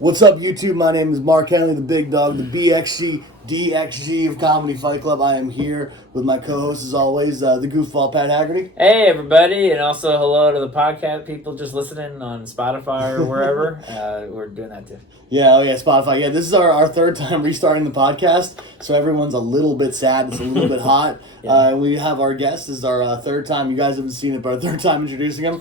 What's up, YouTube? My name is Mark Henely, the big dog, the BXG, DXG of Comedy Fight Club. I am here with my co-host, as always, the Goofball, Pat Haggerty. Hey, everybody, and also hello to the podcast people just listening on Spotify or wherever. We're doing that too. Yeah, Spotify. Yeah, this is our third time restarting the podcast, so everyone's a little bit sad. It's a little bit hot. Yeah. We have our guest. This is our third time. You guys haven't seen it, but our third time introducing him.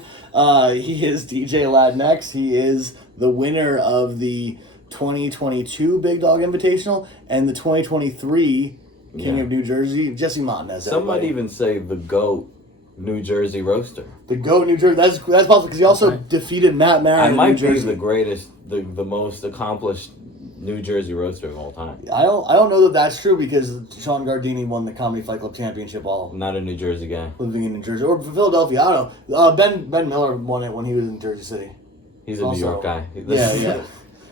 He is DJ LatinX. He is the winner of the 2022 Big Dog Invitational and the 2023 King of New Jersey, Jesse Montanez. Some might even say the GOAT New Jersey roaster. The GOAT New Jersey. That's possible because he also defeated Matt Maron. I might be the greatest, the most accomplished New Jersey roaster of all time. I don't know that that's true because Sean Gardini won the Comedy Fight Club championship all. Not a New Jersey guy. Living in New Jersey or Philadelphia. I don't know. Ben Miller won it when he was in Jersey City. He's a New York guy. Yeah.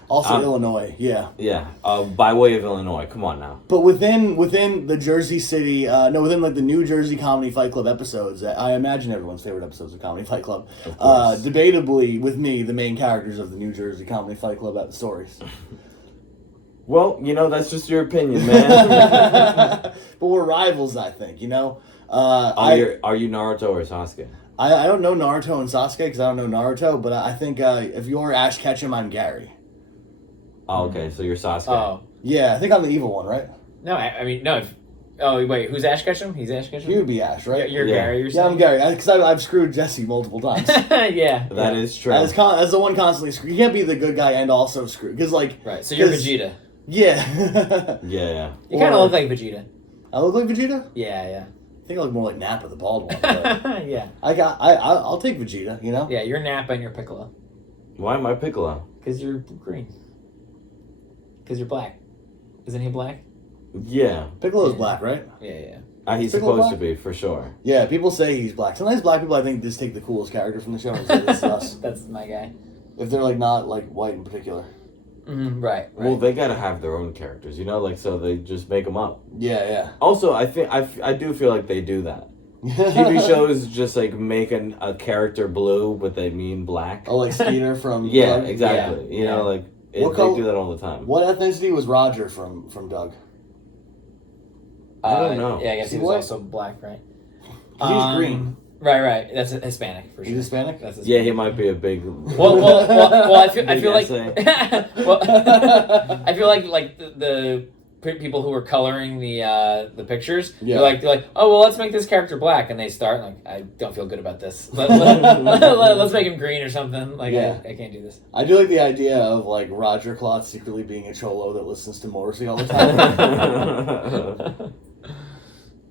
Also Illinois, yeah. Yeah, by way of Illinois. Come on now. But within the Jersey City, within like the New Jersey Comedy Fight Club episodes, I imagine everyone's favorite episodes of Comedy Fight Club. Debatably, with me, the main characters of the New Jersey Comedy Fight Club stories. Well, that's just your opinion, man. But we're rivals, I think, Are you Naruto or Sasuke? I don't know Naruto and Sasuke because I don't know Naruto, but I think if you're Ash Ketchum, I'm Gary. Oh, okay, so you're Sasuke. Oh. Yeah, I think I'm the evil one, right? No, I mean, no. Oh, wait, who's Ash Ketchum? He's Ash Ketchum? You would be Ash, right? You're Gary, you're saying? Yeah, I'm Gary, because I've screwed Jesse multiple times. Yeah. That is true. As the one constantly screwed. You can't be the good guy and also screw. Because, Right, so you're Vegeta. Yeah. Yeah. You kind of look like Vegeta. I look like Vegeta? Yeah. I think I look more like Nappa, the bald one. But Yeah. I'll take Vegeta, Yeah, you're Nappa and you're Piccolo. Why am I Piccolo? Because you're green. Because you're black. Isn't he black? Yeah. Piccolo's black, right? Yeah. He's Piccolo supposed black? to be, for sure. Yeah, people say he's black. Sometimes black people, I think, just take the coolest character from the show and say this is us. That's my guy. If they're, not, white in particular. Mm-hmm, right. Well, they gotta have their own characters, so they just make them up. Yeah. Also, I do feel like they do that. TV shows just make a character blue, but they mean black. Oh, like Skeeter from Yeah, Doug? exactly. Yeah. They do that all the time. What ethnicity was Roger from Doug? I don't know. Yeah, I guess he was also black, right? He's green. Right. That's Hispanic for sure. He's Hispanic? Yeah, he might be a big. Well, I feel like. Well, I feel like the people who were coloring the pictures, they're like, oh well, let's make this character black, and they start I don't feel good about this. Let's make him green or something. I can't do this. I do like the idea of Roger Klotz secretly being a cholo that listens to Morrissey all the time.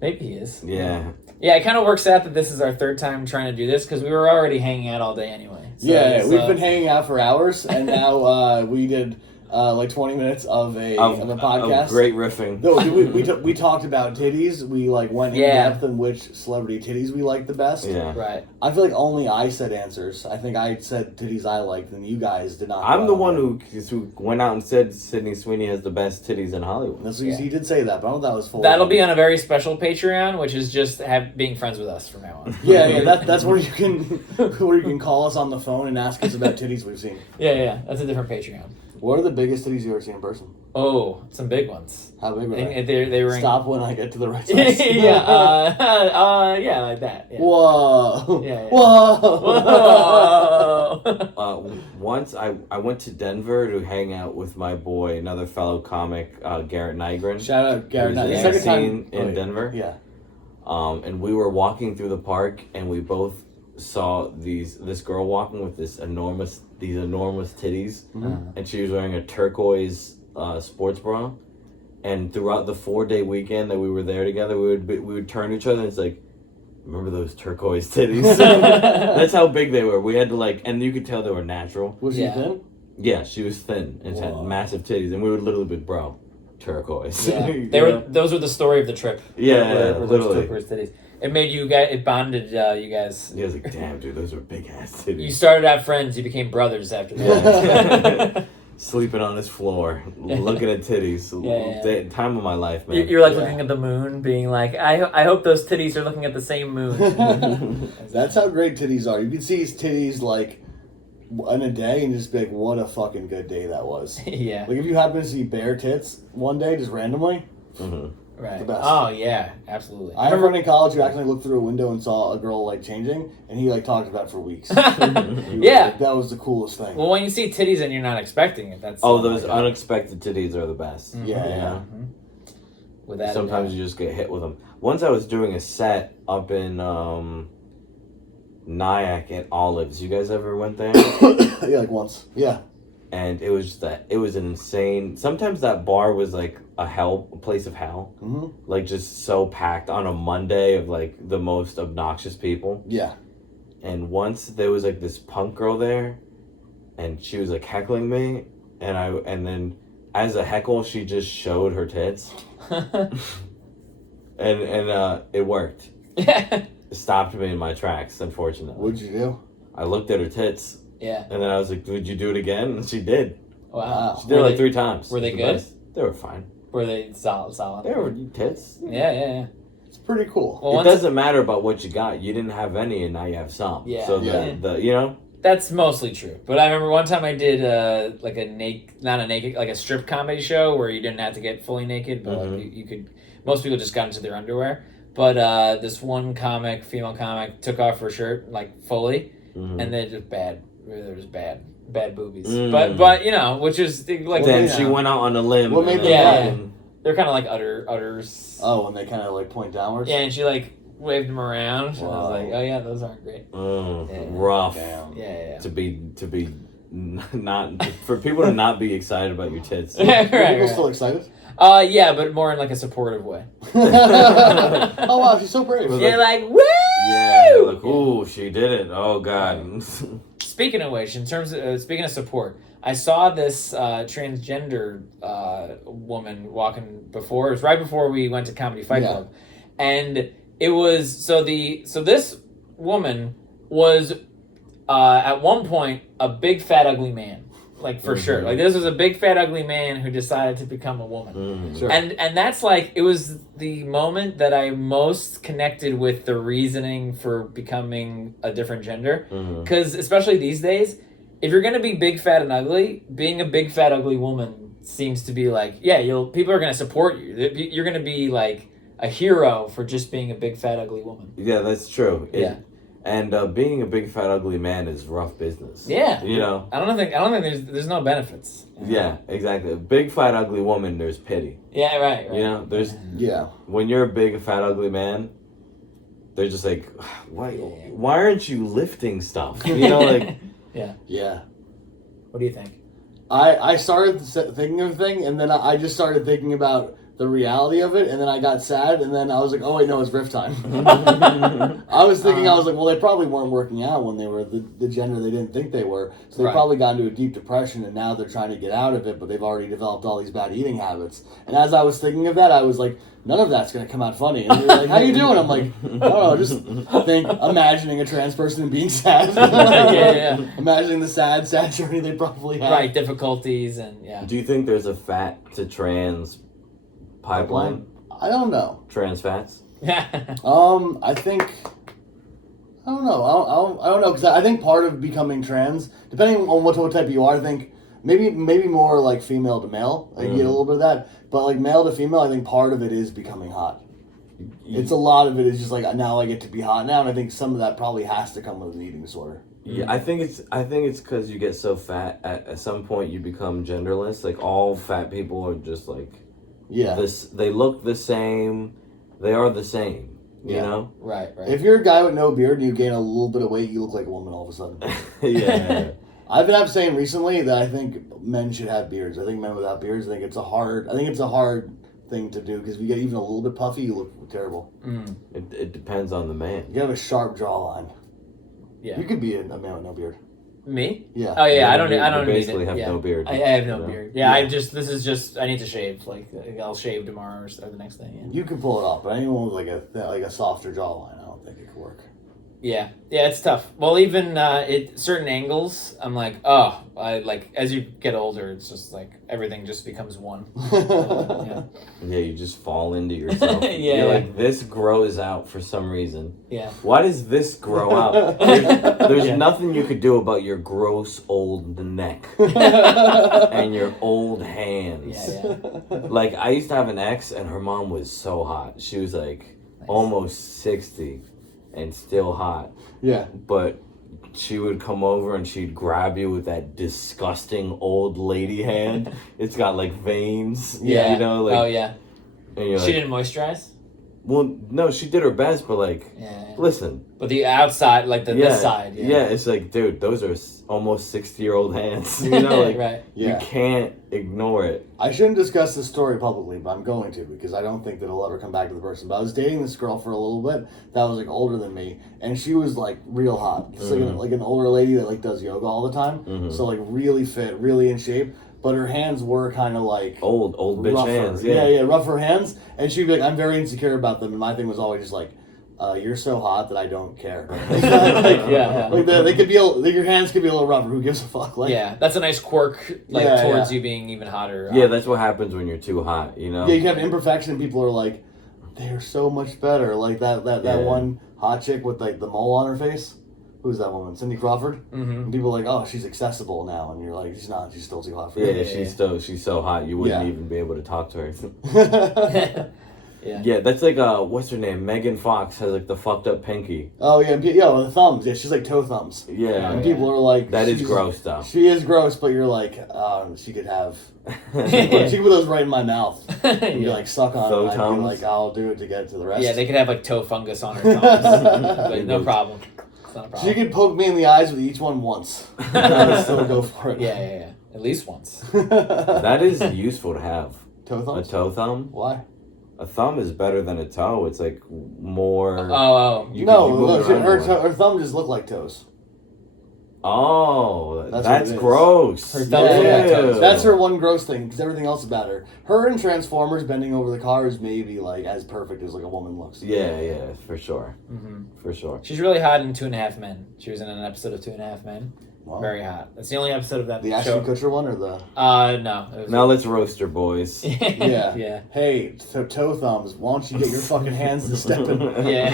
Maybe he is. Yeah. Yeah, it kind of works out that this is our third time trying to do this because we were already hanging out all day anyway. So we've been hanging out for hours, and now we did 20 minutes of a podcast. Of great riffing. No, we talked about titties. We went in depth in which celebrity titties we liked the best. Yeah. Right. I feel like only I said answers. I think I said titties I liked, and you guys did not. I'm the one who went out and said Sydney Sweeney has the best titties in Hollywood. He did say that, but I don't know if that was full. That'll be on a very special Patreon, which is just being friends with us from now on. That's where you can call us on the phone and ask us about titties we've seen. Yeah, that's a different Patreon. What are the biggest titties you ever seen in person? Oh, some big ones. How big were they? They were. Stop when I get to the right size. Yeah, like that. Yeah. Whoa. Yeah. Whoa. Once I went to Denver to hang out with my boy, another fellow comic, Garrett Nygren. Shout out Garrett Nygren. Second time in Denver. Yeah. And we were walking through the park, and we both saw this girl walking with these enormous titties, and she was wearing a turquoise sports bra. And throughout the 4-day weekend that we were there together, we would turn to each other and it's like, remember those turquoise titties? That's how big they were. We had to and you could tell they were natural. Was she thin? Yeah, she was thin and had massive titties, and we would literally be, bro, turquoise. Yeah. Those were the story of the trip. Yeah, were literally. Those turquoise titties. It made you guys. It bonded you guys. He was like, "Damn, dude, those are big ass titties." You started out friends. You became brothers after that. Sleeping on his floor, looking at titties. Time of my life, man. You're looking at the moon, being like, I hope those titties are looking at the same moon. That's how great titties are. You can see his titties in a day and just be like, what a fucking good day that was. Yeah. Like if you happen to see bare tits one day just randomly, right. The best. Oh yeah, absolutely. I have a friend in college who actually looked through a window and saw a girl like changing, and he like talked about it for weeks. Yeah, like, that was the coolest thing. Well, when you see titties and you're not expecting it, that's those unexpected titties are the best. Yeah. Mm-hmm. Without sometimes you just get hit with them. Once I was doing a set up in Nyack at Olives. You guys ever went there? Yeah, like once. Yeah. And it was an insane. Sometimes that bar was like a place of hell. Mm-hmm. Like just so packed on a Monday of like the most obnoxious people. Yeah. And once there was like this punk girl there, and she was like heckling me, and then as a heckle she just showed her tits, and it worked. It stopped me in my tracks. Unfortunately. What'd you do? I looked at her tits. Yeah. And then I was like, would you do it again? And she did. Wow. She did it like 3 times. Were they good? They were fine. Were they solid? They were tits. Yeah. It's pretty cool. Well, it doesn't matter about what you got. You didn't have any, and now you have some. Yeah. So the you know. That's mostly true. But I remember one time I did like a strip comedy show where you didn't have to get fully naked, but like you could. Most people just got into their underwear. But this one female comic, took off her shirt like fully, and they're just bad. They're just bad boobies. But you know, which is like. Then she went out on a limb. What made them bad? They're kind of like udders. Oh, when they kind of like point downwards. Yeah, and she like waved them around. Wow. And I was like, oh yeah, those aren't great. Rough. Damn. Yeah. To be not for people to not be excited about your tits. Right, people still excited? Yeah, but more in like a supportive way. Oh wow, she's so brave. You're like, woo! Yeah, like, ooh, she did it. Oh god. Speaking of which, in terms of speaking of support, I saw this transgender woman walking before. It was right before we went to Comedy Fight Club, and it was so this woman was at one point a big fat ugly man. Like for sure, like this was a big fat ugly man who decided to become a woman, Sure. and that's like it was the moment that I most connected with the reasoning for becoming a different gender, because especially these days, if you're gonna be big fat and ugly, being a big fat ugly woman seems to be like people are gonna support you. You're gonna be like a hero for just being a big fat ugly woman. Yeah, that's true. And being a big fat ugly man is rough business. Yeah, you know. I don't think there's no benefits. Yeah, exactly. A big fat ugly woman, there's pity. Yeah, right. You know, there's when you're a big fat ugly man, they're just like, why aren't you lifting stuff? You know, like yeah. What do you think? I started thinking of a thing, and then I just started thinking about the reality of it, and then I got sad, and then I was like, oh wait, no, it's riff time. I was thinking, I was like, well, they probably weren't working out when they were the gender they didn't think they were, so they probably got into a deep depression, and now they're trying to get out of it, but they've already developed all these bad eating habits. And as I was thinking of that, I was like, none of that's going to come out funny. And they're like, how you doing? I'm like, I don't know, just imagining a trans person and being sad. Imagining the sad journey they probably have. Right, difficulties and Do you think there's a fat to trans pipeline? I don't know. Trans fats? I think I don't know. I don't know, because I think part of becoming trans, depending on what type you are, I think maybe more like female to male. Like you get a little bit of that, but like male to female, I think part of it is becoming hot. It's a lot of it is just like now I get to be hot now, and I think some of that probably has to come with an eating disorder. Yeah, I think it's because you get so fat at some point you become genderless. Like all fat people are just like they look the same, they are the same. You know? Right. If you're a guy with no beard and you gain a little bit of weight, you look like a woman all of a sudden. Yeah. I've been saying recently that I think men should have beards. I think men without beards, I think it's a hard thing to do, because if you get even a little bit puffy, you look terrible. It depends on the man. You have a sharp jawline. Yeah. You could be a man with no beard. Me? Yeah. Oh yeah, I don't basically have no beard. I have no beard. Yeah, I need to shave. Like I'll shave tomorrow or the next day. Yeah. You can pull it off, but anyone with like a softer jawline, I don't think it could work. Yeah, it's tough. Well, even certain angles, I'm like, as you get older, it's just like everything just becomes one. Yeah, you just fall into yourself. You're like, this grows out for some reason. Yeah. Why does this grow out? There's nothing you could do about your gross old neck and your old hands. Yeah. Like, I used to have an ex, and her mom was so hot. She was like almost 60. And still hot. Yeah. But she would come over and she'd grab you with that disgusting old lady hand. It's got like veins. Yeah. You know, like. Oh, yeah. And she didn't moisturize? Well, no, she did her best, but like, listen. But the outside, like this side. Yeah, it's like, dude, those are almost 60-year-old hands. You know, like, right. You can't ignore it. I shouldn't discuss this story publicly, but I'm going to because I don't think that it'll ever come back to the person. But I was dating this girl for a little bit that was like older than me, and she was like real hot. It's like an older lady that like does yoga all the time, so like really fit, really in shape. But her hands were kind of like old bitch rougher. hands. Yeah, rougher hands. And she'd be like, I'm very insecure about them. And my thing was always just like, you're so hot that I don't care. Like they could be your hands could be a little rougher. Who gives a fuck? Like, that's a nice quirk towards you being even hotter. Yeah, that's what happens when you're too hot. You know. Yeah, you can have imperfection, and people are like, they're so much better. Like that one hot chick with like the mole on her face. Who's that woman? Cindy Crawford? Mm-hmm. And people are like, oh, she's accessible now. And you're like, she's not. She's still too hot for you. She's so hot you wouldn't even be able to talk to her. Yeah, that's like, what's her name? Megan Fox has like the fucked up pinky. Oh, yeah, the thumbs. Yeah, she's like toe thumbs. Yeah. And people are like... That is gross, though. She is gross, but you're like, she could have... she could put those right in my mouth. And you like suck on it. And I'd be like, I'll do it to get to the rest. Yeah, they could have like toe fungus on her thumbs. But no problem. She could poke me in the eyes with each one once. I would still go for it. Yeah. At least once. That is useful to have. Toe thumbs? A toe thumb? Why? A thumb is better than a toe. It's like more... Oh. Her thumb just look like toes. Oh, that's gross. Her thumbs look like toes. That's her one gross thing, because everything else about her. Her in Transformers bending over the car is maybe like as perfect as like a woman looks. Yeah, for sure. Mm-hmm. For sure. She's really hot in 2.5 Men. She was in an episode of 2.5 Men. Wow. Very hot. That's the only episode of that the show. Ashton Kutcher one or the... No. Now let's roast her, boys. Yeah. Hey, toe thumbs, why don't you get your fucking hands to step in? Yeah.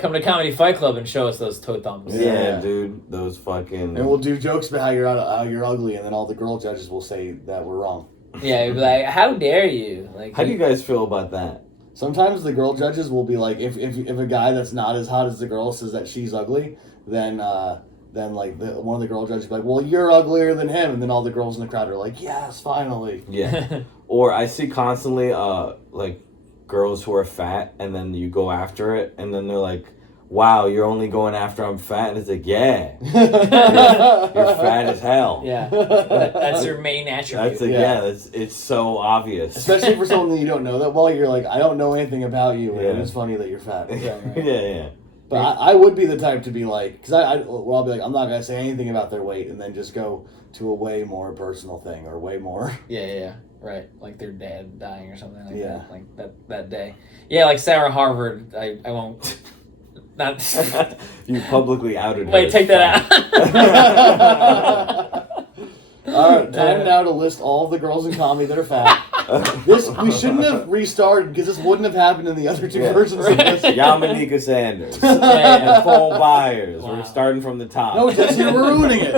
Come to Comedy Fight Club and show us those toe thumbs. Yeah, dude. Those fucking... And we'll do jokes about how you're ugly, and then all the girl judges will say that we're wrong. Yeah, you'd be like, how dare you? Like, how do you guys feel about that? Sometimes the girl judges will be like, if a guy that's not as hot as the girl says that she's ugly, then like one of the girl judges will be like, well, you're uglier than him, and then all the girls in the crowd are like, yes, finally. Yeah. Or I see constantly like girls who are fat, and then you go after it, and then they're like, wow, you're only going after I'm fat, and it's like, yeah, you're fat as hell. Yeah, that's your main attribute. That's like, it's so obvious. Especially for someone that you don't know that well, you're like, I don't know anything about you, and it's funny that you're fat. Yeah. But I would be the type to be like, because I'll be like, I'm not going to say anything about their weight and then just go to a way more personal thing or way more. Yeah. Right. Like their dad dying or something like that. Like that day. Yeah, like Sarah Harvard. I won't. Not. You publicly outed her. Wait, take that out. All right, time now to list all of the girls in comedy that are fat. We shouldn't have restarted because this wouldn't have happened in the other two versions of this. Yamanika Sanders, Nicole Byers. Wow. We're starting from the top. No, Jesse, we're ruining it.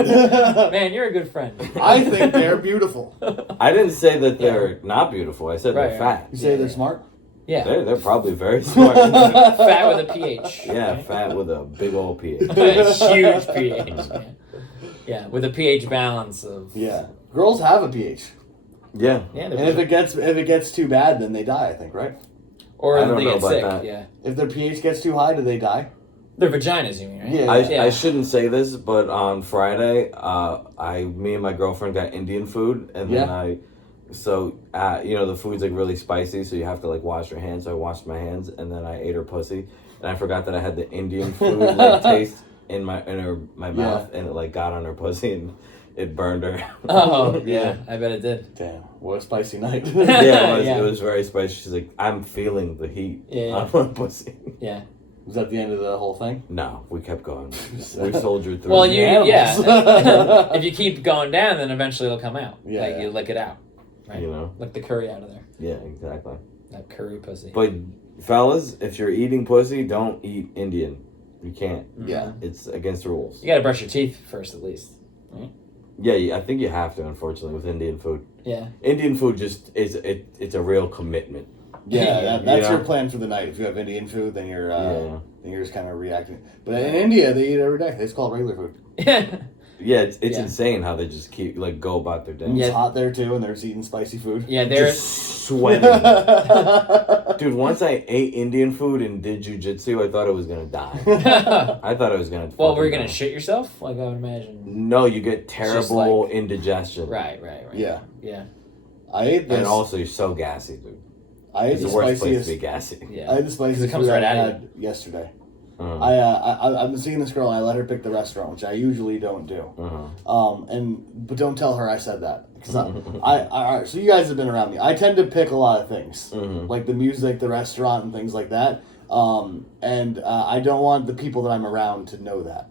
Man, you're a good friend. I think they're beautiful. I didn't say that they're not beautiful. I said they're fat. You say they're smart? Yeah. They're probably very smart. Fat with a PH. Yeah, right? Fat with a big old PH. Huge PH. Yeah, with a pH balance of... Yeah. Girls have a pH. Yeah. And if it gets too bad, then they die, I think, right? Or they get sick, that. If their pH gets too high, do they die? Their vaginas, you mean, right? Yeah. I shouldn't say this, but on Friday, me and my girlfriend got Indian food, and then the food's like really spicy, so you have to like wash your hands. So I washed my hands, and then I ate her pussy, and I forgot that I had the Indian food like taste in my mouth, and it like got on her pussy and it burned her. Oh yeah, I bet it did. Damn, what a spicy night. It was very spicy. She's like, I'm feeling the heat on my pussy. Yeah. Was that the end of the whole thing? No, we kept going. We soldiered through. Well, if you keep going down, then eventually it'll come out. Yeah, like you lick it out, right? You know, lick the curry out of there. Yeah, exactly. That curry pussy. But fellas, if you're eating pussy, don't eat Indian. You can't. Yeah, it's against the rules. You got to brush your teeth first, at least. Right? Yeah, I think you have to. Unfortunately, with Indian food. Yeah. Indian food just is it's a real commitment. Yeah, that's your plan for the night. If you have Indian food, then you're just kind of reacting. But in India, they eat every day. They just call it regular food. Yeah, it's insane how they just keep go about their day. It's hot there too, and they're just eating spicy food. Yeah, they're just sweating. Dude, once I ate Indian food and did jujitsu, I thought I was gonna die. I thought I was gonna. Well, were you gonna shit yourself? Like I would imagine. No, you get terrible indigestion. Right. Yeah. I ate this, and also you're so gassy, dude. I ate the worst place to be gassy. Yeah. I ate the spiciest it comes right out of you. Yesterday. I've been seeing this girl and I let her pick the restaurant, which I usually don't do. But don't tell her I said that because I so you guys have been around me. I tend to pick a lot of things like the music, the restaurant, and things like that. And I don't want the people that I'm around to know that.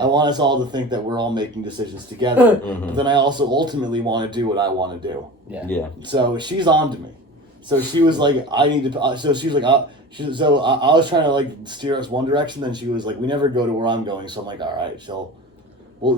I want us all to think that we're all making decisions together. But then I also ultimately want to do what I want to do. Yeah. So she's on to me. So she was like, I need to. So she was like, I was trying to like steer us one direction. Then she was like, we never go to where I'm going. So I'm like, all right,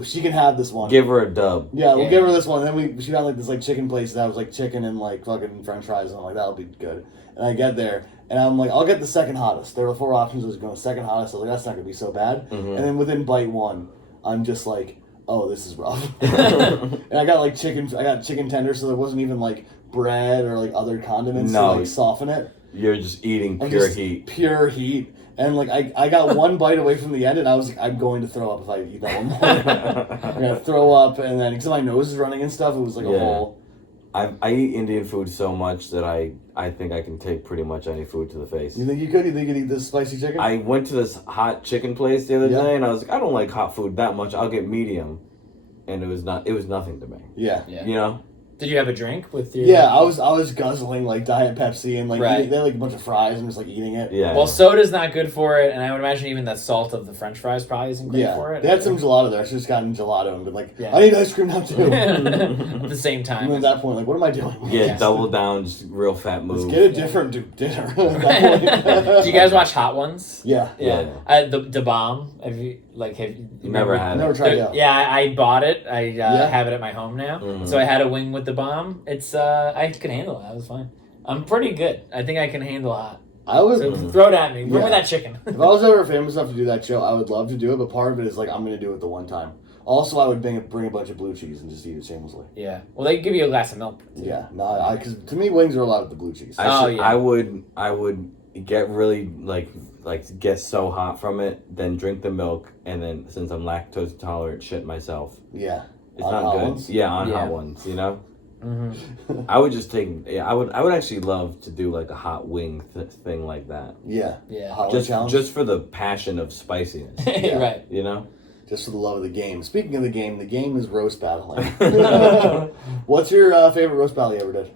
she can have this one. Give her a dub. Yeah, we'll give her this one. And then she found like this like chicken place that was like chicken and like fucking French fries. And I'm like, that'll be good. And I get there and I'm like, I'll get the second hottest. There were 4 options. I was going second hottest. I was like, that's not gonna be so bad. And then within bite 1, I'm just like, oh, this is rough. And I got chicken tenders, so there wasn't even like bread or like other condiments to like soften it. You're just eating pure heat. Pure heat. And like I got one bite away from the end and I was like, I'm going to throw up if I eat that one more. I'm gonna throw up, and then because my nose is running and stuff, it was like a whole. I eat Indian food so much that I think I can take pretty much any food to the face. You think you could? You think you could eat this spicy chicken? I went to this hot chicken place the other day and I was like, I don't like hot food that much. I'll get medium. And it was nothing to me. Yeah. You know? Did you have a drink with your? Yeah, I was guzzling like Diet Pepsi and like they had like a bunch of fries and just like eating it. Yeah. Well, soda's not good for it, and I would imagine even the salt of the French fries probably isn't good for it. They had some gelato there. I should have just gotten gelato and been like, I need ice cream now too. At the same time. And at that point, like, what am I doing? Yeah, double down, just real fat move. Let's get a different dinner. Do you guys watch Hot Ones? Yeah. The Bomb. Have you never had it? Never tried it. Yeah, I bought it. I have it at my home now. So I had a wing with the bomb. It's I can handle it. I was fine. I'm pretty good. I think I can handle hot. So throw it at me. Bring me that chicken. If I was ever famous enough to do that show, I would love to do it. But part of it is like I'm going to do it the one time. Also, I would bring a bunch of blue cheese and just eat it shamelessly. Yeah. Well, they give you a glass of milk. Too. Yeah. No, because to me, wings are a lot of the blue cheese. I would get really like get so hot from it, then drink the milk, and then since I'm lactose intolerant, shit myself. Yeah. It's not good. Ones? Yeah, on hot ones, you know? I would just take. Yeah, I would actually love to do like a hot wing thing like that. Yeah. Yeah. Just for the passion of spiciness. Right. You know? Just for the love of the game. Speaking of the game is roast battling. What's your favorite roast battle you ever did?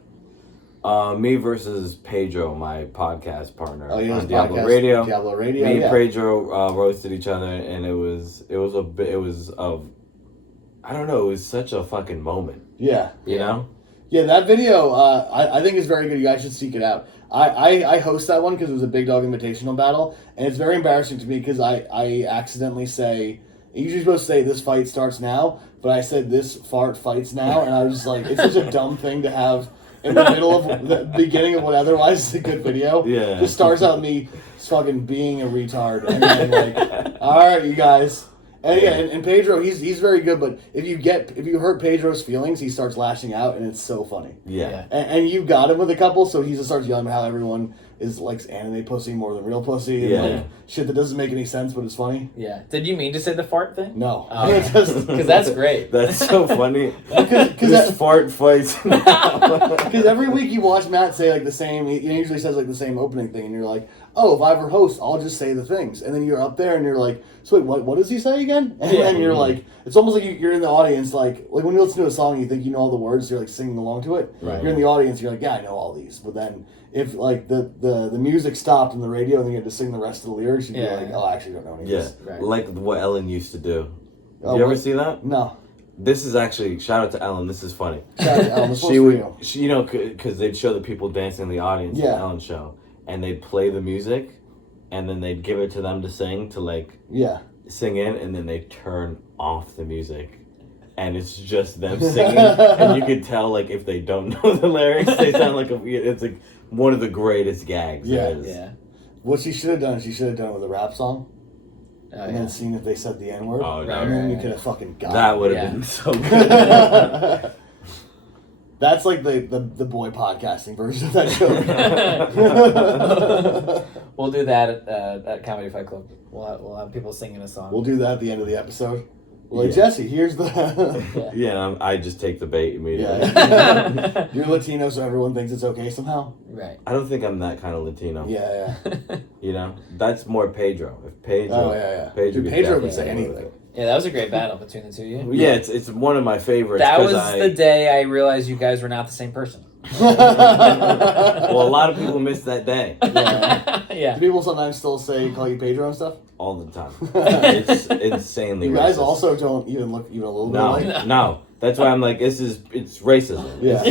Me versus Pedro, my podcast partner on Diablo Radio. Me and yeah. Pedro roasted each other, and it was I don't know. It was such a fucking moment. Yeah. You know. Yeah, that video I think is very good. You guys should seek it out. I host that one because it was a Big Dog Invitational battle, and it's very embarrassing to me because I accidentally say. Usually supposed to say this fight starts now, but I said this fart fights now, and I was just like, it's such a dumb thing to have in the middle of the beginning of what otherwise is a good video. Yeah. Just starts out me fucking being a retard, and then like, all right, you guys. And yeah, and Pedro, he's very good, but if you hurt Pedro's feelings, he starts lashing out, and it's so funny. Yeah. And you got him with a couple, so he just starts yelling about how everyone is likes anime pussy more than real pussy, and like shit that doesn't make any sense, but it's funny. Yeah. Did you mean to say the fart thing? No. Because that's great. That's so funny. Because fart fights. Because every week you watch Matt say like the same. He usually says like the same opening thing, and you're like, oh, if I ever host, I'll just say the things, and then you're up there and you're like, so wait, what does he say again? And then you're like, it's almost like you're in the audience, like when you listen to a song, and you think you know all the words, you're like singing along to it. Right. You're in the audience, you're like, yeah, I know all these, but then if like the the music stopped on the radio and then you had to sing the rest of the lyrics, you'd be like, oh, I actually don't know any of Yeah, this. Right. like what Ellen used to do. Did Oh, you ever what? see that? No. This is actually, shout out to Ellen, this is funny. Shout out to Ellen. This was She for would, you. you know, because they'd show the people dancing in the audience Yeah. at Ellen's show, and they'd play the music, and then they'd give it to them to sing, to like Yeah. sing in, and then they turn off the music. And it's just them singing, and you could tell, like, if they don't know the lyrics, they sound like it's like one of the greatest gags Yeah. there is. Yeah. What she should have done, she should have done it with a rap song. Oh, And then seen if they said the N word. Oh, no. And then you Right. could have fucking got That it. would have Yeah. been so good. That's like the boy podcasting version of that joke. We'll do that at Comedy Fight Club. We'll have people singing a song. We'll do that at the end of the episode. We're like, Yeah. Jesse, here's the... Yeah, I just take the bait immediately. Yeah. You're Latino, so everyone thinks it's okay somehow. Right. I don't think I'm that kind of Latino. Yeah. You know, that's more Pedro. If Pedro, Oh, yeah. Pedro, Dude, Pedro definitely could say get away with anything. Yeah, that was a great battle between the two of you. it. Yeah, it's one of my favorites. That 'cause was the day I realized you guys were not the same person. Well, a lot of people miss that day Yeah. Do people sometimes still call you Pedro and stuff? all the time. It's insanely You guys racist. also don't even look even a little bit No, like... no. That's why I'm like, it's racism. Yeah.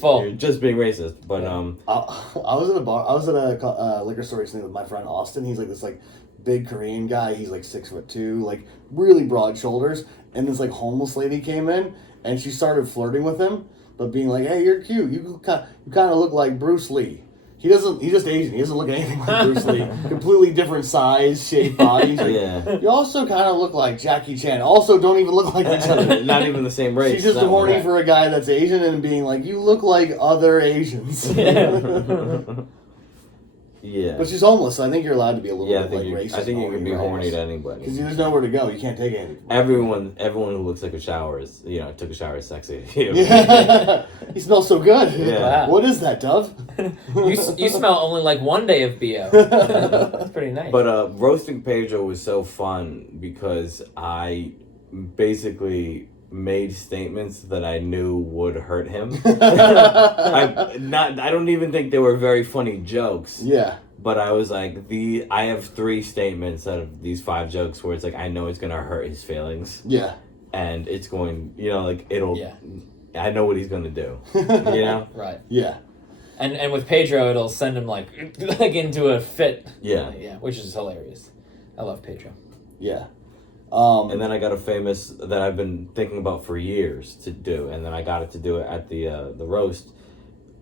Full. You're just being racist. But I was at a bar. I was at a liquor store recently with my friend Austin. He's like this big Korean guy. He's like 6'2", like really broad shoulders. And this like homeless lady came in and she started flirting with him, but being like, "Hey, you're cute. You kind of look like Bruce Lee." He's just Asian. He doesn't look anything like Bruce Lee. Completely different size, shape, body. He's like, yeah, you also kind of look like Jackie Chan. Also, don't even look like each other. not even the same race. She's just that horny one. for a guy that's Asian and being like, you look like other Asians. Yeah. But she's homeless, so I think you're allowed to be a little Yeah, I bit think racist. I think you can be horny to anybody. Because there's nowhere to go. You can't take anything. Everyone who looks like a shower is, took a shower is sexy. Yeah. He smells so good. Yeah. Wow. What is that, Dove? You smell only like one day of BO. That's pretty nice. But roasting Pedro was so fun because I basically made statements that I knew would hurt him. I don't even think they were very funny jokes. Yeah. But I was like, I have 3 statements out of these 5 jokes where it's like I know it's gonna hurt his feelings. Yeah. And it's going, it'll. Yeah. I know what he's gonna do. Right. Yeah. And with Pedro, it'll send him like into a fit. Yeah. Yeah, which is hilarious. I love Pedro. Yeah. And then I got a famous that I've been thinking about for years to do, and then I got it to do it at the roast.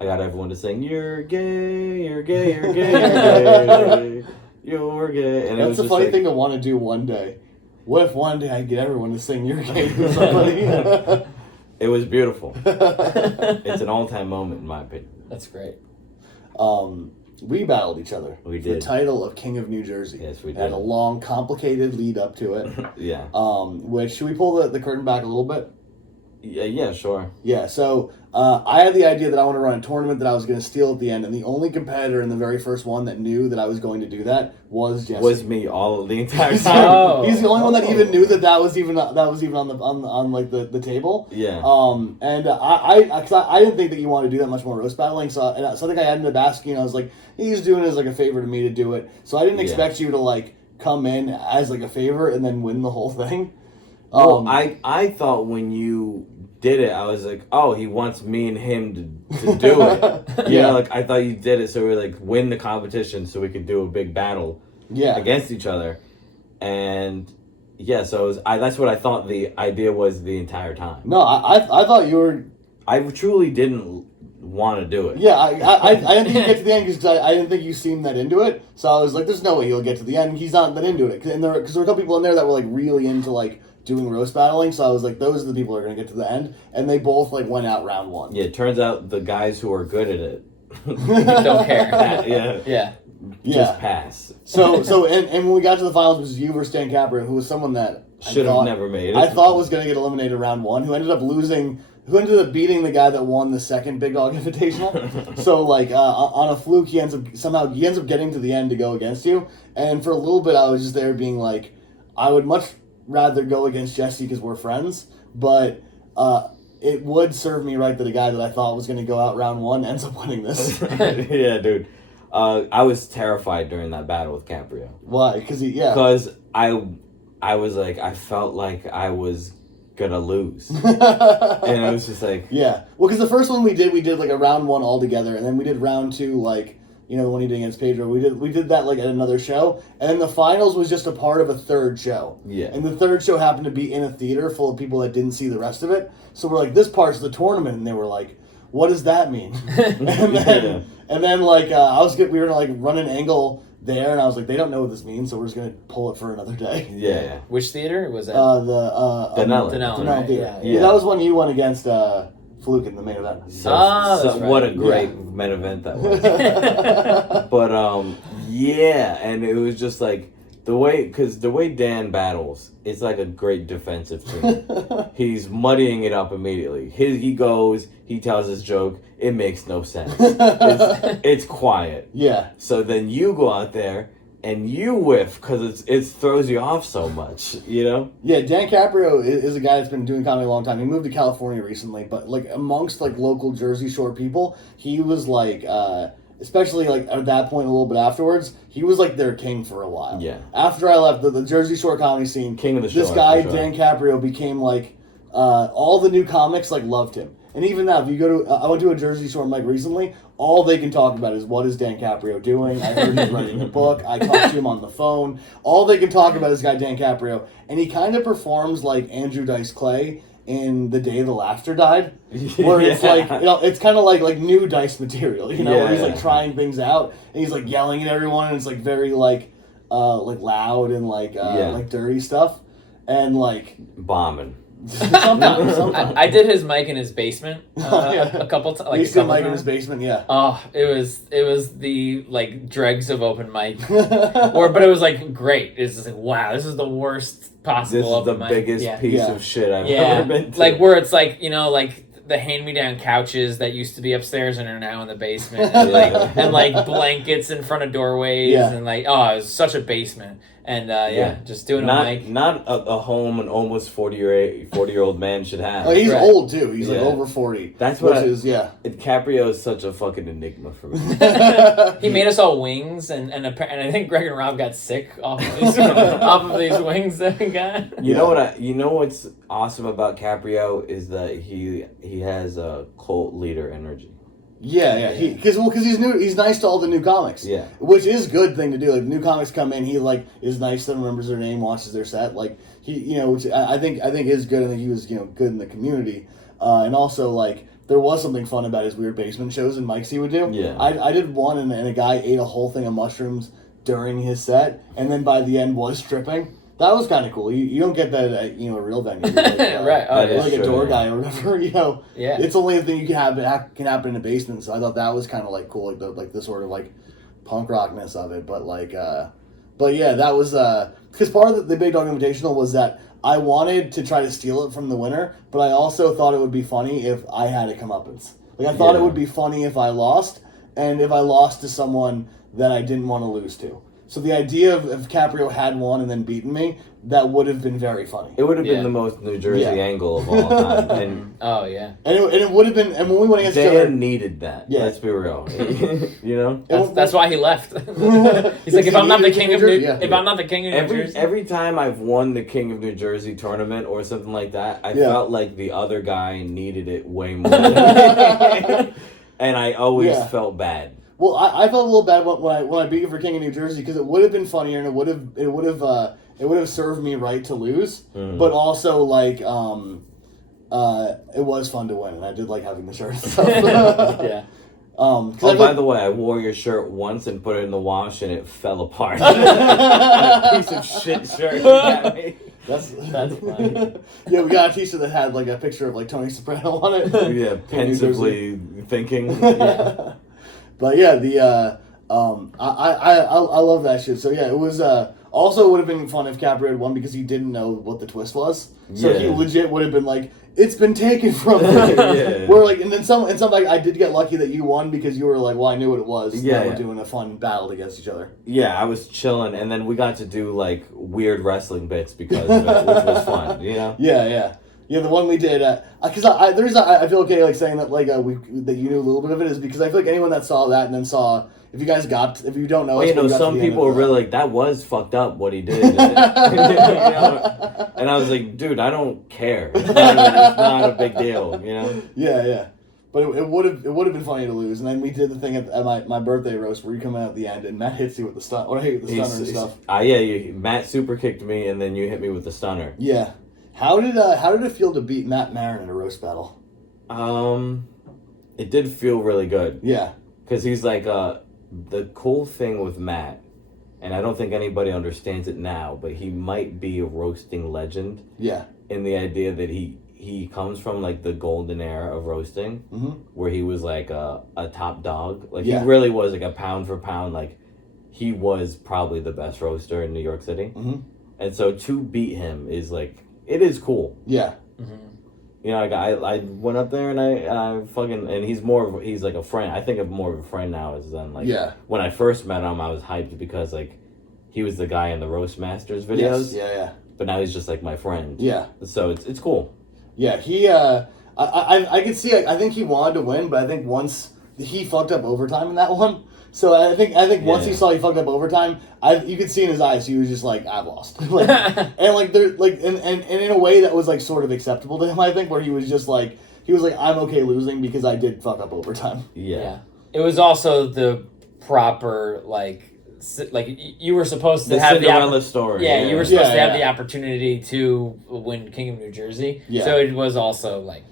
I got everyone to sing, "You're gay, you're gay, you're gay, you're gay, you're gay." And it was That's a just funny like, thing to want to do one day. What if one day I get everyone to sing "You're Gay" to somebody? It was beautiful. It's an all-time moment in my opinion. That's great. We battled each other. We for the did. title of King of New Jersey. Yes, we Had did. a long, complicated lead up to it. Yeah. Which, should we pull the curtain back a little bit? Yeah, sure. Yeah, so I had the idea that I want to run a tournament that I was going to steal at the end, and the only competitor in the very first one that knew that I was going to do that was Jesse. Was me all of the entire time. Oh. He's the only one that even knew that was even on the table. Yeah. And I didn't think that you wanted to do that much more roast battling, so I think I ended up asking. I was like, he's doing it as like a favor to me to do it, so I didn't expect you to like come in as like a favor and then win the whole thing. Well, I thought when you did it, I was like, oh, he wants me and him to do it. Yeah. Like I thought you did it so we like win the competition so we could do a big battle against each other. And yeah, so that's what I thought the idea was the entire time. No, I thought you were. I truly didn't want to do it. Yeah, I didn't think you'd get to the end because I didn't think you seemed that into it. So I was like, there's no way he'll get to the end. He's not that into it. Because there were a couple people in there that were like really into like doing roast battling. So I was like, those are the people who are going to get to the end. And they both like went out round 1. Yeah, it turns out the guys who are good at it Don't care. yeah. Yeah. Just pass. So and when we got to the finals, it was you versus Dan Capra, who was someone that Should have never made it. I thought was going to get eliminated round 1, who ended up beating the guy that won the second Big Dog Invitational. So like on a fluke, he ends up getting to the end to go against you. And for a little bit, I was just there being like, I would much rather go against Jesse because we're friends, but it would serve me right that a guy that I thought was going to go out round 1 ends up winning this. Yeah, dude. I was terrified during that battle with Caprio. Why? Because I was like, I felt like I was gonna lose. And I was just like... Yeah. Well, because the first one we did like a round 1 all together, and then we did round 2, like, you know, the one he did against Pedro. We did that, like, at another show, and then the finals was just a part of a third show. Yeah. And the third show happened to be in a theater full of people that didn't see the rest of it. So we're like, this part's the tournament, and they were like, what does that mean? and then like, we were gonna, like, run an angle there, and I was like, they don't know what this means, so we're just gonna pull it for another day. Yeah. Which theater was that? Denali Theater. Yeah. That was when you went against Fluke in the main event. That's right. What a great main event that was. But yeah, and it was just like the way Dan battles, it's like a great defensive team. He's muddying it up immediately. He goes, he tells his joke, it makes no sense. It's quiet. Yeah. So then you go out there and you whiff because it throws you off so much, you know? Yeah, Dan Caprio is a guy that's been doing comedy a long time. He moved to California recently, but like amongst like local Jersey Shore people, he was like, especially like at that point a little bit afterwards, he was like their king for a while. Yeah. After I left the Jersey Shore comedy scene, king of the shore, this guy for sure. Dan Caprio became like all the new comics like loved him. And even now, if you go to, I went to a Jersey Shore mic recently, all they can talk about is what is Dan Caprio doing. I heard he's writing a book. I talked to him on the phone. All they can talk about is this guy Dan Caprio. And he kind of performs like Andrew Dice Clay in The Day the Laughter Died. Where it's like, you know, it's kind of like new Dice material, you know, where he's like trying things out. And he's like yelling at everyone. And it's like very like loud and like dirty stuff. And like... bombing. Sometimes. I did his mic in his basement a couple times. Like, mic in his basement, yeah. Oh, it was the like dregs of open mic, but it was like great. It's just like, wow, this is the worst possible open mic. This is the biggest piece of shit I've ever been to. Like where it's like, you know, like the hand-me-down couches that used to be upstairs and are now in the basement, and like blankets in front of doorways, and like, oh, it was such a basement. And just doing a mic. Not a home an almost 40-year-old man should have. Oh, he's old too. He's like over 40. That's what Caprio is such a fucking enigma for me. He made us all wings, and I think Greg and Rob got sick off of these wings that we got. You know what's awesome about Caprio is that he has a cult leader energy. Yeah. Because he's new. He's nice to all the new comics. Yeah, which is a good thing to do. Like new comics come in, he like is nice to them, remembers their name, watches their set. Like he, you know, which I think is good. I think he was good in the community, and also like there was something fun about his weird basement shows and mics he would do. Yeah, I did one and a guy ate a whole thing of mushrooms during his set, and then by the end was stripping. That was kind of cool. You don't get that at a real venue, like, right? Like a door guy or whatever. You know, yeah. It's only a thing you can happen in a basement. So I thought that was kind of like cool, like the sort of like punk rockness of it. But like, but yeah, that was because part of the Big Dog Invitational was that I wanted to try to steal it from the winner, but I also thought it would be funny if I had a comeuppance. Like I thought it would be funny if I lost, and if I lost to someone that I didn't want to lose to. So the idea of if Caprio had won and then beaten me, that would have been very funny. It would have been the most New Jersey angle of all time. And and it would have been. And when we went against Dan needed that. Yeah. Let's be real. You know, that's why he left. He's like, if I'm not the king of New Jersey, every time I've won the King of New Jersey tournament or something like that, I felt like the other guy needed it way more. And I always felt bad. Well, I felt a little bad when I beat you for King of New Jersey because it would have been funnier and it would have served me right to lose, but also like it was fun to win and I did like having the shirt and stuff. Yeah. By the way, I wore your shirt once and put it in the wash and it fell apart. Piece of shit shirt. That's funny. Yeah, we got a t-shirt that had like a picture of like Tony Soprano on it. Yeah, pensively thinking. Yeah. But yeah, I love that shit. So yeah, it was also would have been fun if Caprio had won because he didn't know what the twist was. So he legit would have been like, it's been taken from me. Where like, and then some like I did get lucky that you won because you were like, well, I knew what it was. Yeah, we're doing a fun battle against each other. Yeah, I was chilling, and then we got to do like weird wrestling bits because of it, which was fun. You know? Yeah. Yeah, the one we did, because I feel okay like saying that that you knew a little bit of it is because I feel like anyone that saw that and then saw if you don't know, some people are really like that was fucked up what he did, and I was like, dude, I don't care. It's not a big deal, Yeah. But it would have been funny to lose, and then we did the thing at my birthday roast where you come out at the end and Matt hits you with the stun or hit the stunner and stuff. Matt super kicked me and then you hit me with the stunner. Yeah. How did it feel to beat Matt Marin in a roast battle? It did feel really good. Yeah. Because he's like, the cool thing with Matt, and I don't think anybody understands it now, but he might be a roasting legend. Yeah. In the idea that he comes from like the golden era of roasting, where he was like a top dog. Like he really was like a pound for pound, like he was probably the best roaster in New York City. Mm-hmm. And so to beat him is like, it is cool. Yeah. Mm-hmm. I went up there and I fucking, and he's like a friend. I think of more of a friend now as than like, when I first met him, I was hyped because like he was the guy in the Roast Masters videos. Yes. Yeah. But now he's just like my friend. Yeah. So it's cool. Yeah. He, I could see, I think he wanted to win, but I think once he fucked up overtime in that one. So I think once he saw he fucked up overtime, you could see in his eyes he was just like, I've lost, and in a way that was like sort of acceptable to him. I think where he was like I'm okay losing because I did fuck up overtime. Yeah. It was also the proper you were supposed to have the Cinderella story. Yeah, you were supposed to have the opportunity to win King of New Jersey. Yeah. So it was also like.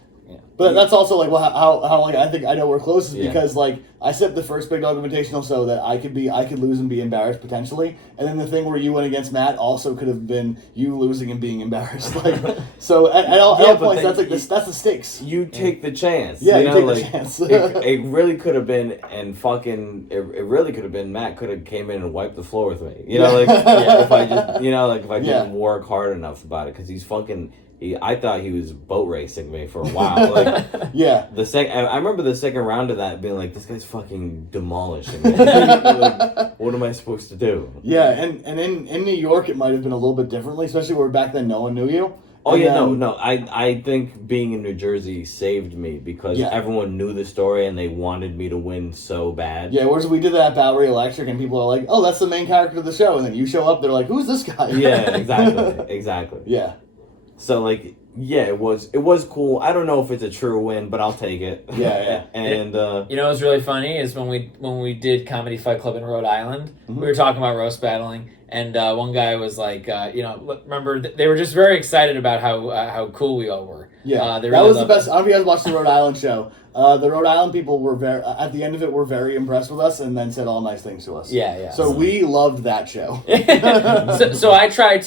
But that's also like how I think I know we're close is because like I set the first Big Dog Invitational so that I could lose and be embarrassed potentially, and then the thing where you went against Matt also could have been you losing and being embarrassed. Like so at all points that's like that's the stakes. You take the chance. Yeah, you take the chance. it really could have been it really could have been Matt could have came in and wiped the floor with me. If I just if I didn't work hard enough about it because he's fucking. I thought he was boat racing me for a while. Like, yeah. I remember the second round of that being like, this guy's fucking demolishing me. Like, what am I supposed to do? Yeah, and in New York it might have been a little bit differently, especially where back then no one knew you. Oh, no. I think being in New Jersey saved me because everyone knew the story and they wanted me to win so bad. Yeah, whereas we did that at Bowery Electric and people are like, oh, that's the main character of the show. And then you show up, they're like, who's this guy? Yeah, exactly. Yeah. So it was cool. I don't know if it's a true win, but I'll take it. Yeah. And what's really funny is when we did Comedy Fight Club in Rhode Island, we were talking about roast battling, and one guy was like, remember they were just very excited about how cool we all were. Yeah, that was the best. I don't know if you guys watched the Rhode Island show. The Rhode Island people were at the end of it were very impressed with us and then said all nice things to us. Yeah. So we loved that show. so I tried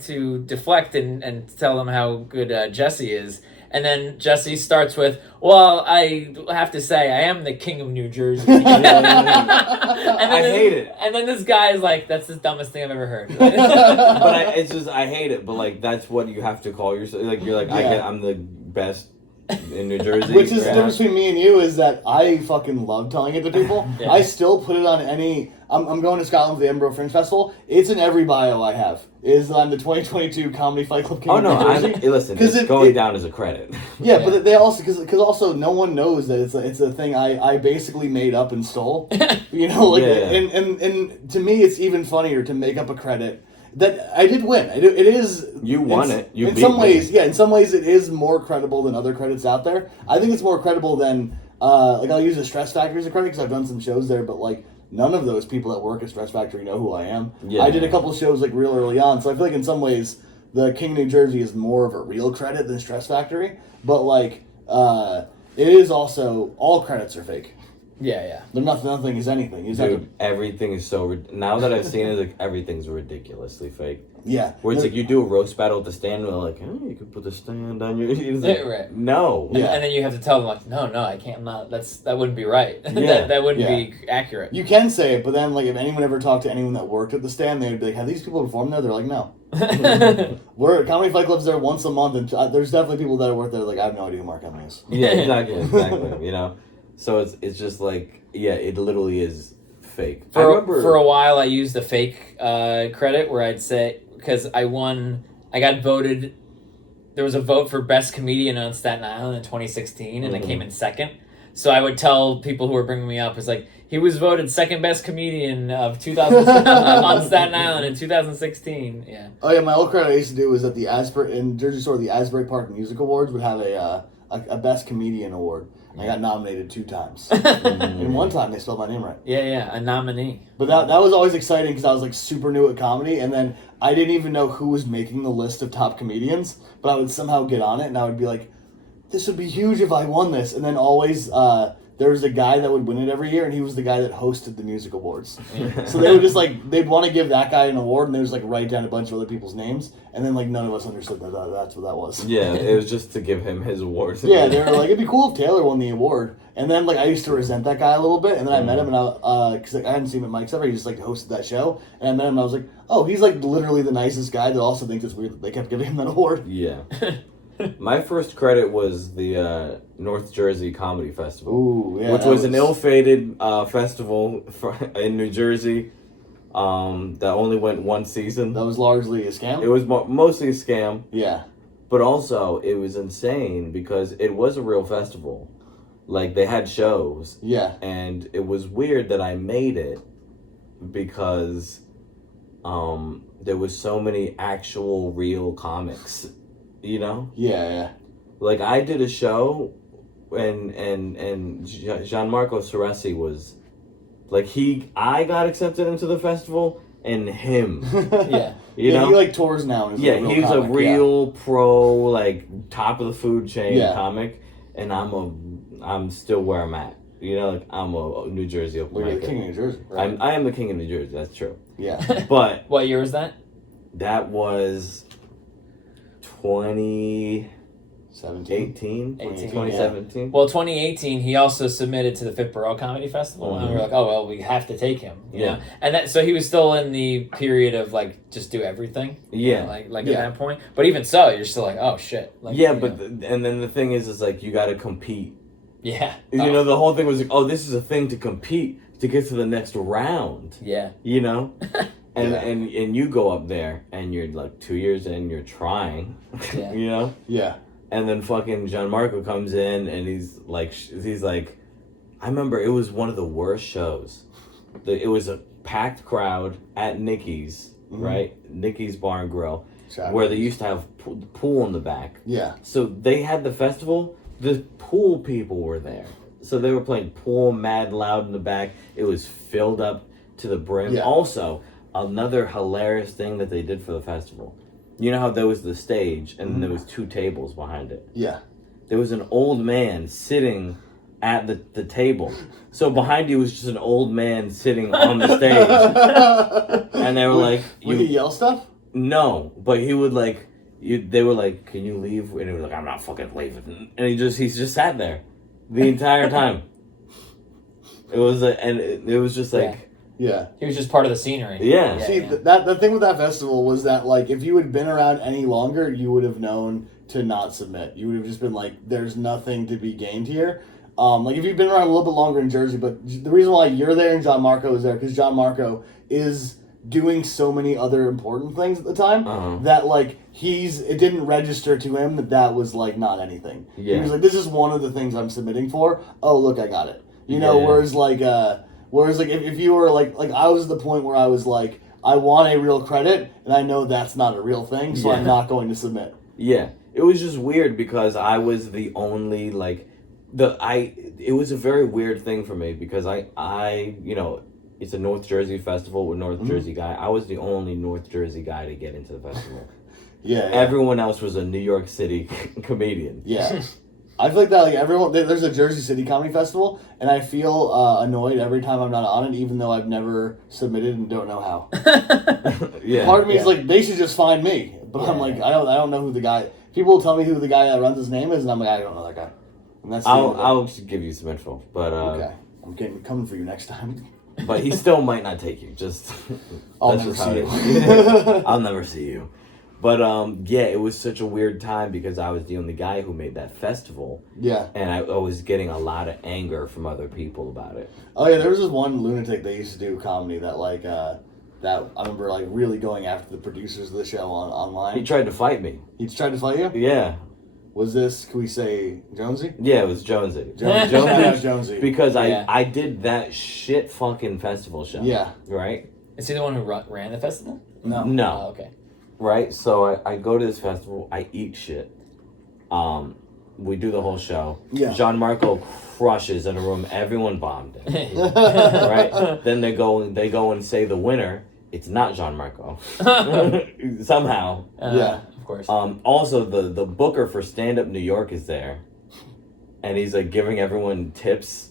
to deflect and tell them how good Jesse is. And then Jesse starts with, well, I have to say, I am the king of New Jersey. I hate it. And then this guy is like, that's the dumbest thing I've ever heard. But I hate it. But like, that's what you have to call yourself. Like, you're like, I'm the best in New Jersey. Which is the difference between me and you is that I fucking love telling it to people. Yeah. I still put it on any... I'm going to Scotland for the Edinburgh Fringe Festival. It's in every bio I have. Is on the 2022 Comedy Fight Club King of New Jersey. Listen, it's going down as a credit. Yeah, but they also... Because also no one knows that it's a thing I basically made up and stole. And to me it's even funnier to make up a credit that I did win. It is... You won it. You in beat some ways, me. yeah, in some ways it is more credible than other credits out there. I think it's more credible than... I'll use the Stress Factory as a credit because I've done some shows there, but none of those people that work at Stress Factory know who I am. Yeah. I did a couple shows real early on, so I feel like in some ways the King of New Jersey is more of a real credit than Stress Factory, but it is also... All credits are fake. Yeah. Nothing is anything. Dude, everything is so... Now that I've seen it, everything's ridiculously fake. Yeah. Where it's you do a roast battle at the stand, and they're like, you could put the stand on your... Right. No. Yeah. And then you have to tell them, no, I can't, that wouldn't be right. Yeah. that wouldn't be accurate. You can say it, but then, if anyone ever talked to anyone that worked at the stand, they would be like, have these people performed there? They're like, no. We're Comedy Fight Club's there once a month, and there's definitely people that work there I have no idea who Mark Henely is. Yeah, exactly. So it's just it literally is fake. For a while I used the fake credit where I'd say, because I got voted there was a vote for best comedian on Staten Island in 2016, and I came in second. So I would tell people who were bringing me up, it's like, he was voted second best comedian of 2000 on Staten Island in 2016. Yeah. Oh yeah, my old credit I used to do was at the in Jersey Shore, the Asbury Park Music Awards would have a best comedian award. I got nominated 2 times. And one time they spelled my name right. Yeah, a nominee. But that was always exciting because I was like super new at comedy, and then I didn't even know who was making the list of top comedians, but I would somehow get on it, and I would be like, this would be huge if I won this. And then always there was a guy that would win it every year, and he was the guy that hosted the music awards. So they would just like, they'd want to give that guy an award, and they would just like write down a bunch of other people's names, and then like none of us understood that that's what that was. Yeah, it was just to give him his award. Yeah, they were like, it'd be cool if Taylor won the award. And then like I used to resent that guy a little bit, and then I met him, and because I hadn't seen him at Mike's ever, he just like hosted that show, and I met him, and I was like, oh, he's like literally the nicest guy that also thinks it's weird that they kept giving him that award. Yeah. My first credit was the North Jersey Comedy Festival, which was an ill-fated festival in New Jersey that only went one season. That was largely a scam? It was mostly a scam. Yeah. But also, it was insane because it was a real festival. Like, they had shows. Yeah. And it was weird that I made it because there was so many actual real comics. You know? Yeah. Like, I did a show, and Gianmarco Ceresi was, like, I got accepted into the festival, and him. Yeah. You know? He, like, tours now. And yeah, he's a real pro, like, top of the food chain comic, and I'm still where I'm at. You know, like, I'm a New Jersey open micer. You're the king of New Jersey, right? I am the king of New Jersey, that's true. Yeah. But... What year was that? That was... 2017. Yeah. Well, 2018, he also submitted to the Fitborough Comedy Festival, and we were like, oh, well, we have to take him. You know? And so he was still in the period of, like, just do everything. Yeah. You know, like at that point. But even so, you're still like, oh, shit. Like, and then the thing is like, you got to compete. Yeah. You know, the whole thing was like, oh, this is a thing to compete to get to the next round. Yeah. You know? And you go up there, and you're like 2 years in, you're trying, you know? Yeah. And then fucking Gianmarco comes in, and he's like, I remember it was one of the worst shows. It was a packed crowd at Nikki's, right? Nikki's Bar and Grill, where they used to have pool in the back. Yeah. So they had the festival, the pool people were there. So they were playing pool mad loud in the back. It was filled up to the brim. Yeah. Also, another hilarious thing that they did for the festival. You know how there was the stage and there was 2 tables behind it? Yeah. There was an old man sitting at the table. So behind you was just an old man sitting on the stage. And they were like... Would he yell stuff? No, but he would like... they were like, can you leave? And he was like, I'm not fucking leaving. And he's just sat there the entire time. It was just like... Yeah. He was just part of the scenery. Yeah. See, the thing with that festival was that, like, if you had been around any longer, you would have known to not submit. You would have just been like, there's nothing to be gained here. Like, if you've been around a little bit longer in Jersey, but the reason why you're there and Gianmarco is there, because Gianmarco is doing so many other important things at the time that, like, it didn't register to him that was, like, not anything. Yeah. He was like, this is one of the things I'm submitting for. Oh, look, I got it. You know, whereas, like, if you were, like I was at the point where I was like, I want a real credit, and I know that's not a real thing, so I'm not going to submit. Yeah. It was just weird because I was the only, like, it was a very weird thing for me because I you know, it's a North Jersey festival with North Jersey guy. I was the only North Jersey guy to get into the festival. Everyone else was a New York City comedian. Yeah. I feel like that, like, there's a Jersey City Comedy Festival, and I feel annoyed every time I'm not on it, even though I've never submitted and don't know how. Part of me is like, they should just find me. But I'm like, I don't know who the guy... People will tell me who the guy that runs his name is, and I'm like, I don't know that guy. And that's I'll give you some info, but... okay. I'm coming for you next time. But he still might not take you, just... I'll never see you. I'll never see you. But, it was such a weird time because I was the only guy who made that festival. Yeah. And I was getting a lot of anger from other people about it. Oh, yeah, there was this one lunatic that used to do comedy that, like, that I remember like really going after the producers of the show online. He tried to fight me. He tried to fight you? Yeah. Was this, can we say, Jonesy? Yeah, it was Jonesy. Shout out Jonesy. Because I did that shit fucking festival show. Yeah. Right? Is he the one who ran the festival? No. No. Oh, okay. Right? So I go to this festival, I eat shit. We do the whole show. Yeah. Gianmarco crushes in a room, everyone bombed it. Right? Then they go and say the winner, it's not Gianmarco. Somehow. Yeah. Of course. Also the booker for Stand Up New York is there. And he's like giving everyone tips.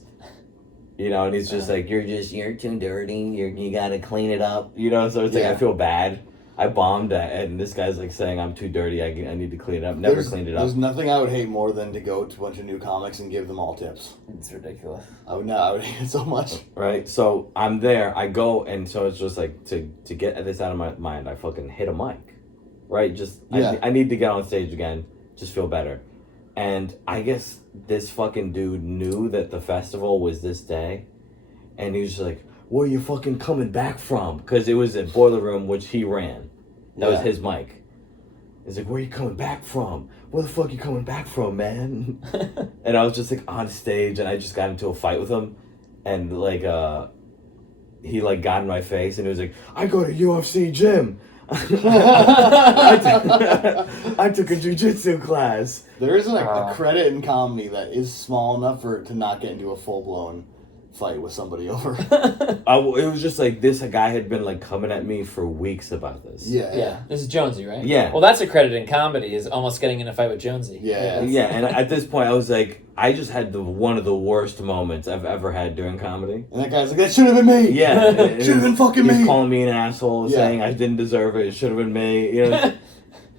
You know, and he's just like, you're too dirty, you gotta clean it up. You know, so it's like I feel bad. I bombed it, and this guy's like saying I'm too dirty. I need to clean it up. Never cleaned it up. There's nothing I would hate more than to go to a bunch of new comics and give them all tips. It's ridiculous. I would hate it so much. Right. So I'm there. I go, and so it's just like to get this out of my mind. I fucking hit a mic. Right. Just I need to get on stage again. Just feel better. And I guess this fucking dude knew that the festival was this day, and he was just like, where you fucking coming back from? Because it was at Boiler Room, which he ran. That was his mic. He's like, where you coming back from? Where the fuck you coming back from, man? And I was just like on stage, and I just got into a fight with him. And like, he like got in my face, and he was like, I go to UFC gym. I took a jiu-jitsu class. There isn't a credit in comedy that is small enough for it to not get into a full-blown fight with somebody over. It was just like this guy had been like coming at me for weeks about this. Yeah. This is Jonesy, right? Yeah. Well, that's a credit in comedy, is almost getting in a fight with Jonesy. Yeah. And at this point I was like, I just had one of the worst moments I've ever had during comedy. And that guy's like, that should have been me. Yeah. Should have been fucking me. He's calling me an asshole, saying I didn't deserve it. It should have been me. You know.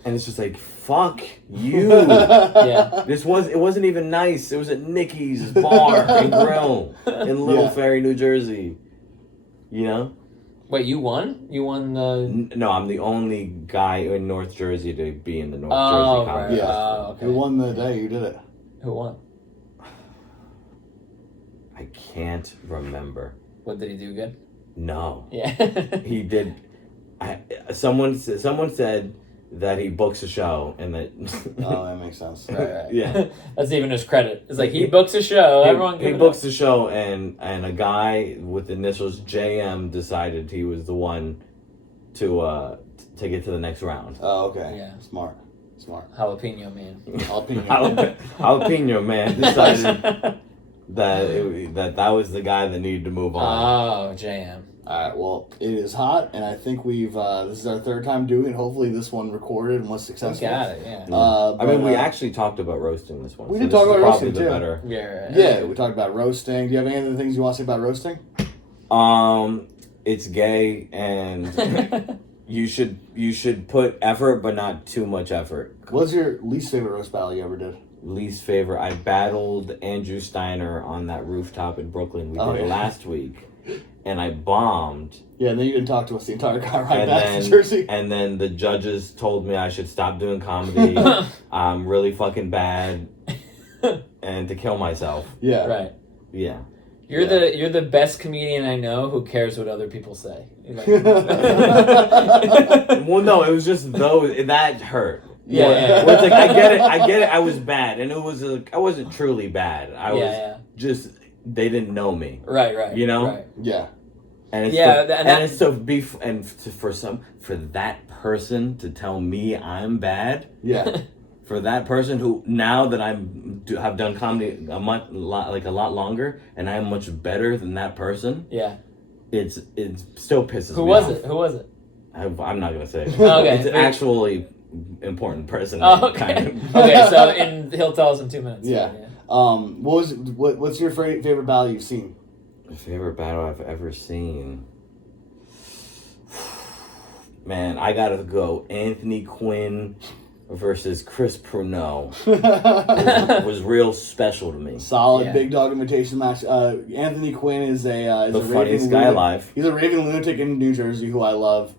And it's just like, fuck you. Yeah. It wasn't even nice. It was at Nikki's Bar and Grill in Little Ferry, New Jersey. You know? Wait, you won? You won the... No, I'm the only guy in North Jersey to be in the North Jersey Comedy Yeah. Festival. Okay. Who won the day you did it? Who won? I can't remember. What, did he do good? No. Yeah. He did. Someone said that he books a show and that. Oh, that makes sense. Right. Yeah. That's even his credit. It's like he books a show. Everyone he books the show, and a guy with the initials JM decided he was the one to get to the next round. Oh, okay. Yeah. Smart. Jalapeno man. Jalapeno man decided that was the guy that needed to move on. Oh, JM. All right, well, it is hot, and I think we've, this is our third time doing it. Hopefully this one recorded and was successful. We got it, yeah. I mean, we actually talked about roasting this one. We did talk about roasting, too. Better. Yeah, we talked about roasting. Do you have any other things you want to say about roasting? It's gay, and you should put effort, but not too much effort. What's your least favorite roast battle you ever did? Least favorite, I battled Andrew Steiner on that rooftop in Brooklyn. We did it last week. And I bombed. Yeah, and then you didn't talk to us the entire car ride back to Jersey. And then the judges told me I should stop doing comedy. I'm really fucking bad. And to kill myself. Yeah. Right. Yeah. You're the best comedian I know who cares what other people say. Well, no, it was just that hurt. Yeah. Where it's like, I get it. I was bad. And it was I wasn't truly bad. I was just... They didn't know me. Right. You know? Right. Yeah. And for that person to tell me I'm bad. Yeah. For that person who, now that have done comedy a lot longer, and I'm much better than that person. Yeah. It still pisses me off. Who was it? I'm not gonna say. Okay. It's an actually important person. Oh, okay. Kind of. Okay, so he'll tell us in 2 minutes. Yeah. What's your favorite battle you've seen? My favorite battle I've ever seen. Man, I gotta go. Anthony Quinn versus Chris Pruneau was real special to me. Solid big dog imitation match. Anthony Quinn is the funniest guy alive. He's a raving lunatic in New Jersey who I love.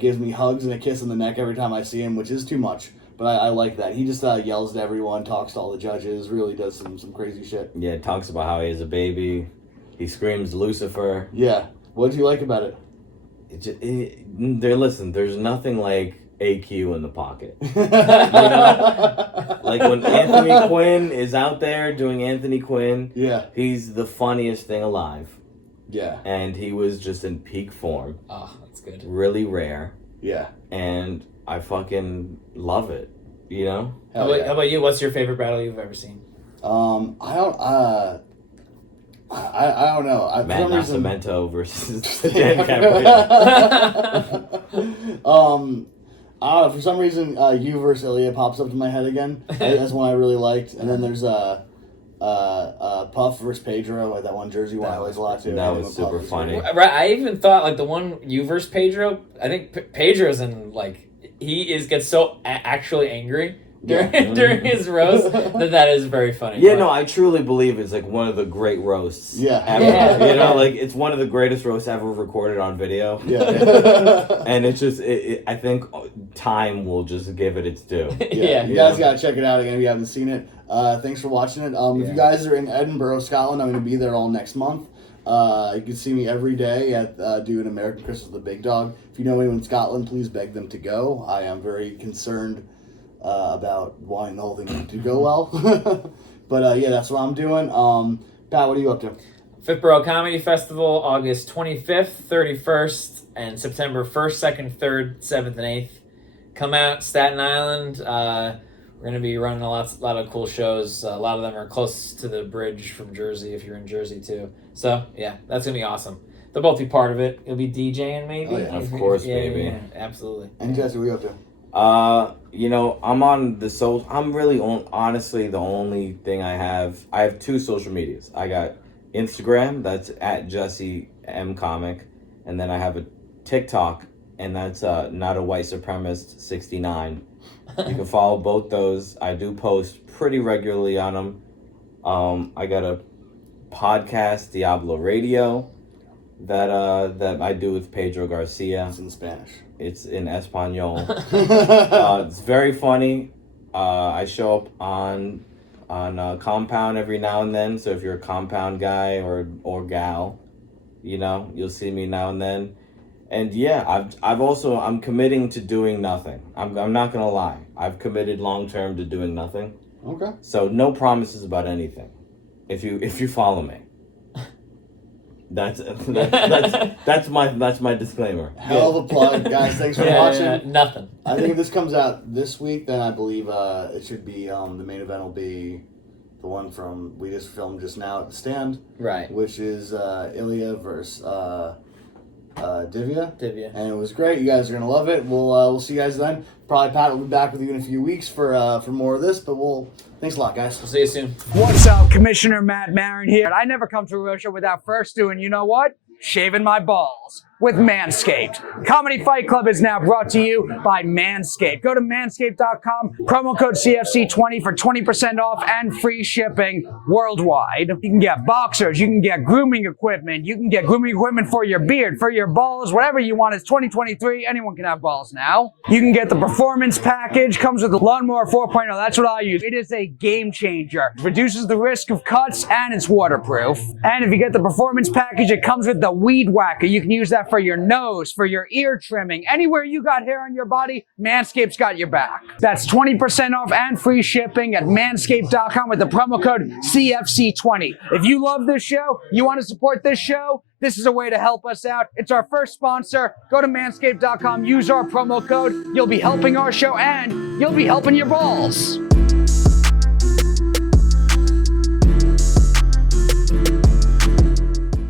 Gives me hugs and a kiss on the neck every time I see him, which is too much. But I like that. He just yells at everyone, talks to all the judges, really does some crazy shit. Yeah, talks about how he has a baby. He screams Lucifer. Yeah. What did you like about it? listen, there's nothing like AQ in the pocket. You know? Like when Anthony Quinn is out there doing Anthony Quinn, he's the funniest thing alive. Yeah. And he was just in peak form. Oh, that's good. Really rare. Yeah. And I fucking love it. You know? How about you? What's your favorite battle you've ever seen? I don't know. Matt Nascimento versus Dan Capriati. I don't know. For some reason, you versus Ilya pops up to my head again. That's one I really liked. And then there's Puff versus Pedro. That one Jersey one I always a lot too. That was super funny. Right. I even thought like the one you versus Pedro. I think Pedro's in like he gets so actually angry during his roast that is very funny. Yeah, no, I truly believe it's like one of the great roasts ever. Yeah. You know, like it's one of the greatest roasts ever recorded on video. Yeah. And it's just, I think time will just give it its due. You guys gotta check it out again if you haven't seen it. Thanks for watching it. If you guys are in Edinburgh, Scotland, I'm going to be there all next month. You can see me every day at doing American Christmas with the Big Dog. If you know anyone in Scotland, please beg them to go. I am very concerned about wanting the whole thing to go well. But that's what I'm doing. Pat, what are you up to? Fifth Borough Comedy Festival, August 25th, 31st, and September 1st, 2nd, 3rd, 7th, and 8th. Come out, Staten Island. We're going to be running a lot of cool shows. A lot of them are close to the bridge from Jersey, if you're in Jersey, too. So, yeah, that's going to be awesome. They'll both be part of it. You'll be DJing, maybe? Oh, yeah. Of course, baby. Yeah, absolutely. And Jesse, what are you up to? I'm on the I'm really honestly the only thing I have 2 social medias. I got Instagram, that's at Jesse M Comic, and then I have a TikTok, and that's not a white supremacist 69. You can follow both those. I do post pretty regularly on them. I got a podcast, Diablo Radio, that I do with Pedro Garcia. It's in Spanish. It's in Espanol. It's very funny. I show up on Compound every now and then. So if you're a Compound guy or gal, you'll see me now and then. And yeah, I'm committing to doing nothing. I'm not gonna lie. I've committed long term to doing nothing. Okay. So no promises about anything. If you follow me. That's my disclaimer. Hell of a plug, guys. Thanks for watching. Yeah, nothing. I think if this comes out this week, then I believe it should be the main event will be the one from we just filmed just now at the stand, right? Which is Ilya versus Divya. Divya, and it was great. You guys are gonna love it. We'll see you guys then. Probably Pat will be back with you in a few weeks for more of this, but thanks a lot, guys. We'll see you soon. What's up, Commissioner Matt Marin here. I never come to a real show without first doing, you know what? Shaving my balls with Manscaped. Comedy Fight Club is now brought to you by Manscaped. Go to manscaped.com, promo code CFC20 for 20% off and free shipping worldwide. You can get boxers, you can get grooming equipment, you can get grooming equipment for your beard, for your balls, whatever you want. It's 2023, anyone can have balls now. You can get the Performance Package, comes with the Lawnmower 4.0, that's what I use. It is a game changer. It reduces the risk of cuts and it's waterproof. And if you get the Performance Package, it comes with the Weed Whacker. You can use that for your nose, for your ear trimming, anywhere you got hair on your body, Manscaped's got your back. That's 20% off and free shipping at manscaped.com with the promo code CFC20. If you love this show, you want to support this show, this is a way to help us out. It's our first sponsor. Go to manscaped.com, use our promo code. You'll be helping our show and you'll be helping your balls.